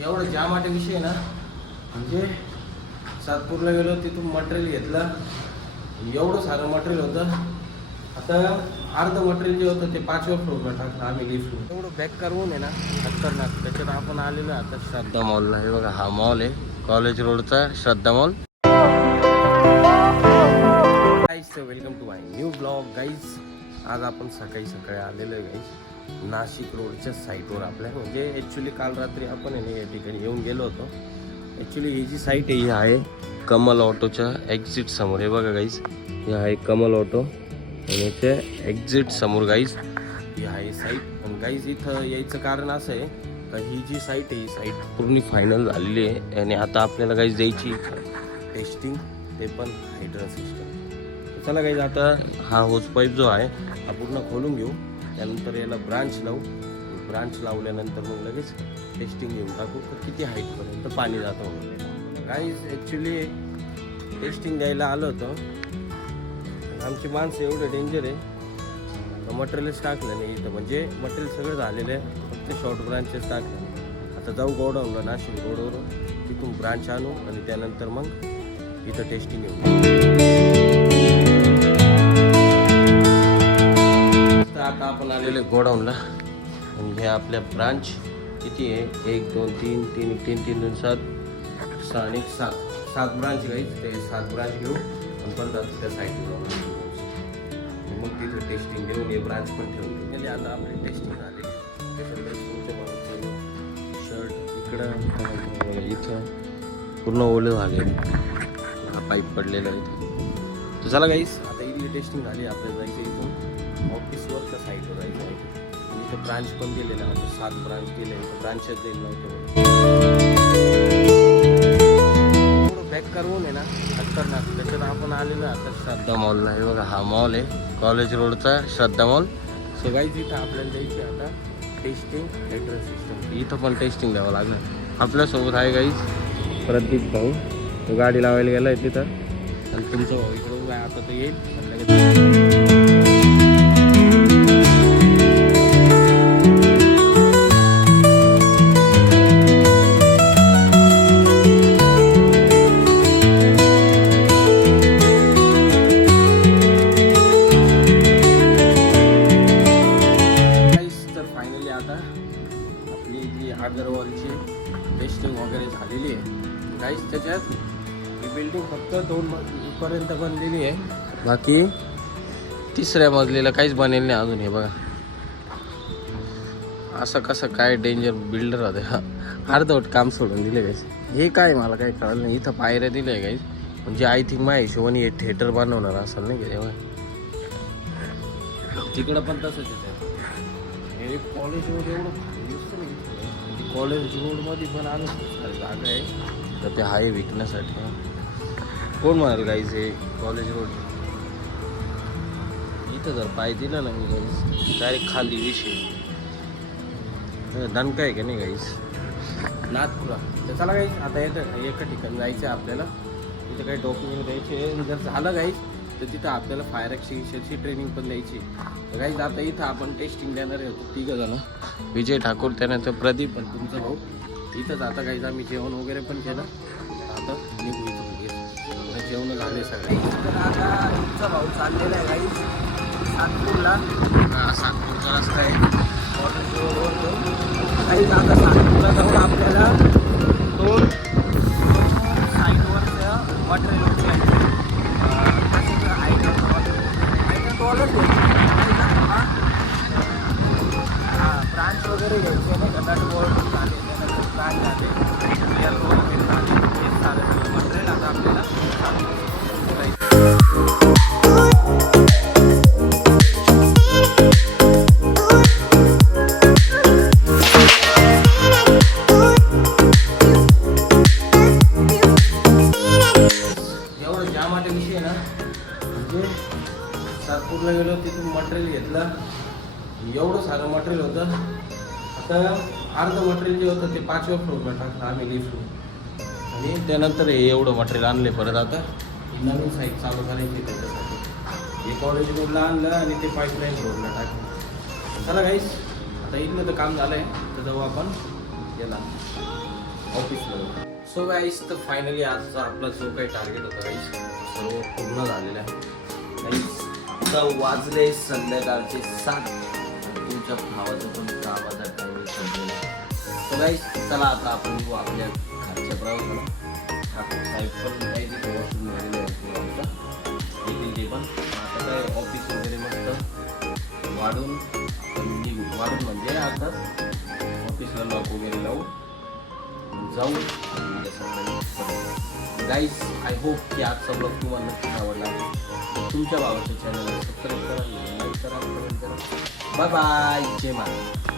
एवढं जाम आटे विषय ना, म्हणजे सातपूरला गेलो तिथून मटेरियल घेतलं, एवढं सारं मटेरियल होतं. आता अर्ध मटेरियल जे होतं ते 5व्या फ्लोअरला टाकलं आम्ही लिफ्ट. एवढं बॅक करून आहे ना खतरनाक. त्याच्यात आपण आलेलो आता श्रद्धा मॉलला. हे बघा हा मॉल आहे कॉलेज रोडचा Shraddha mall. Guys welcome to my new blog. Guys आज आपण सकाळी आलेलो आहे गाईज नाशिक रोडच्या साईटवर आपल्या. म्हणजे ॲक्च्युली काल रात्री आपण आहे ना या ठिकाणी येऊन गेलो होतो. ॲक्च्युली ही जी साईट आहे ही आहे कमल ऑटोच्या एक्झिट समोर. हे बघा गाईज हे आहे कमल ऑटो आणि ते एक्झिट समोर गाईज ही आहे साईट. आणि गाईज इथं यायचं कारण असं आहे का ही जी साईट आहे ही साईट पूर्ण फायनल झालेली आहे. आणि आता आपल्याला गाईज द्यायची टेस्टिंग, ते पण हायड्रन सिस्टम. चला गाईज आता हा होज पाईप जो आहे हा पूर्ण खोलून घेऊ. त्यानंतर याला ब्रांच लावू. ब्रांच लावल्यानंतर मग लगेच टेस्टिंग घेऊन टाकू तर किती हाईटपर्यंत पाणी जातं. गाईज ॲक्च्युली टेस्टिंग द्यायला आलं होतं. आमची माणसं एवढं डेंजर आहे, मटेरियलच टाकलं नाही इथं. म्हणजे मटेरियल सगळं झालेलं आहे, फक्त शॉर्ट ब्रांचेस टाकले. आता जाऊ गोडाऊनला नाशिक रोडवरून, तिथून ब्रांच आणू आणि त्यानंतर मग इथं टेस्टिंग घेऊ. आता आपण आलेलो गोडाऊनला आणि हे आपल्या ब्रांच किती आहे 1 2 3 3 3 3 2 7 6 आणि 7 ब्रांच घ्यायची. ते 7 ब्रांच घेऊ आणि परत त्या साईडला जाऊ. मग तिथं टेस्टिंग घेऊन हे ब्रांच पण ठेवून गेली. आता आपली टेस्टिंग झाली. शर्ट इकडं इथं पूर्ण ओलं झाले, हा पाईप पडलेला आहे इथे. तर चला गाईस आता इथली टेस्टिंग झाली. आपल्याला जायचं इथून ऑफिसवरच्या साईडवर जायचं आहे. आणि इथं ब्रांच पण दिलेलं आहे. 7 ब्रांच दिले, ब्रांचेस देईल नव्हतं. बॅक करून आहे ना खतरनाक. त्याच्यात आपण आलेलो आता श्रद्धा मॉलला. हे बघा हा मॉल आहे कॉलेज रोडचा श्रद्धा मॉल. सो गाईज इथं आपल्याला द्यायची आता टेस्टिंग हायड्रन सिस्टम. इथं पण टेस्टिंग द्यावं लागणार. आपल्यासोबत आहे गाईज प्रदीप भाऊ, तो गाडी लावायला गेला आहे तिथं. आणि तुमचं भाऊ इकडं उभा आहे, आता तो येईल. अगरवालची टेस्टिंग वगैरे झालेली आहे गाईज. त्याच्यात ही बिल्डिंग फक्त 2 मजलीपर्यंत बनलेली आहे, बाकी 3ऱ्या मजलीला काहीच बनेल नाही अजून. हे बघा असं कसं काय डेंजर बिल्डर होते. अर्धवट काम सोडून दिले गाईज. हे काय मला काही कळलं नाही. इथं पायऱ्या दिल्या आहे गाईज. म्हणजे आय थिंक माझ्या हिशोबाने हे थिएटर बनवणार असेल नाही का. तेव्हा तिकडं पण तसंच आहे. हे कॉलेज रोड एवढं कॉलेज रोडमध्ये पण आलं जागा आहे तर ते आहे विकण्यासाठी. कोण म्हणाल गाईज हे कॉलेज रोड इथं जर पाय दिला ना मी गाईज डायरेक्ट खाली विषय दणका आहे का नाही गाईज नाथपुरा. तर चला गाईज आता येतं एका ठिकाणी जायचं आहे आपल्याला. तिथे काही डॉक्युमेंट द्यायचे. जर झालं गाईज तर तिथं आपल्याला फायर एक्सटिंग्विशरची ट्रेनिंग पण द्यायची. तर गाईज आता इथं आपण टेस्टिंग देणार आहे 3 जण. विजय ठाकूर, त्यानंतर प्रदीप आणि तुमचा भाऊ. इथंच आता गाईज आम्ही जेवण वगैरे पण केलं. आता निघू इथून. जेवण झाले सगळे. तर आता तुमचा भाऊ चाललेला आहे गाईज सातपूरला. हा सातपूरचा रस्ता आहे गाईज. आता सातपूरला जाऊन आपल्याला 2 साईडवरच्या मटेरियलची आहे ब्रांच वगैरे घ्यायचे नाही का. नट बोल्ट झाले, त्यानंतर ब्रांच झाले, रिअल वगैरे झाले. हेच झालं सगळं मटेरियल आता आपल्याला एवढं ज्यामध्ये विषय ना. म्हणजे सातपूरला गेलो तिथून मटेरियल घेतलं, एवढं सारं मटेरियल होतं. आता अर्ध मटेरियल जे होतं ते 5व्या फ्लोअरला टाकलं आम्ही लिफ्ट. आणि त्यानंतर हे एवढं मटेरियल आणले परत. आता नवीन साईट चालू करायची त्याच्यासाठी. हे कॉलेज रोडला आणलं आणि ते पाईपलाईन रोडला टाकलं. चला गाईस आता इथलं तर काम झालं आहे तर जाऊ आपण याला ऑफिसला. सो गाईस, तर फायनली आजचा आपला जो काही टार्गेट होता गाईस सर्व पूर्ण झालेला आहे गाईस. आता वाजले संध्याकाळचे 7. तुमच्या भावाचं पण कामाचा टाइम संपलेला आहे. तर गाईस चला आता आपण येऊ आपल्या घरच्या प्रवासाला. आता साहेब पण काही वॉशरूम झालेले आहे आमचा येतील ते पण. आता काय ऑफिस वगैरे मस्त वाढून आपण निघू. वाढून म्हणजे आता ऑफिसला लॉक वगैरे लावून जाऊ. गाईज आय होप की आजचा ब्लॉग तुम्हाला नक्कीच आवडला. तुमच्या भावाच्या चॅनलला सबस्क्राईब करा, लाईक करा, कमेंट करा. बाय बाय, जय महाराज.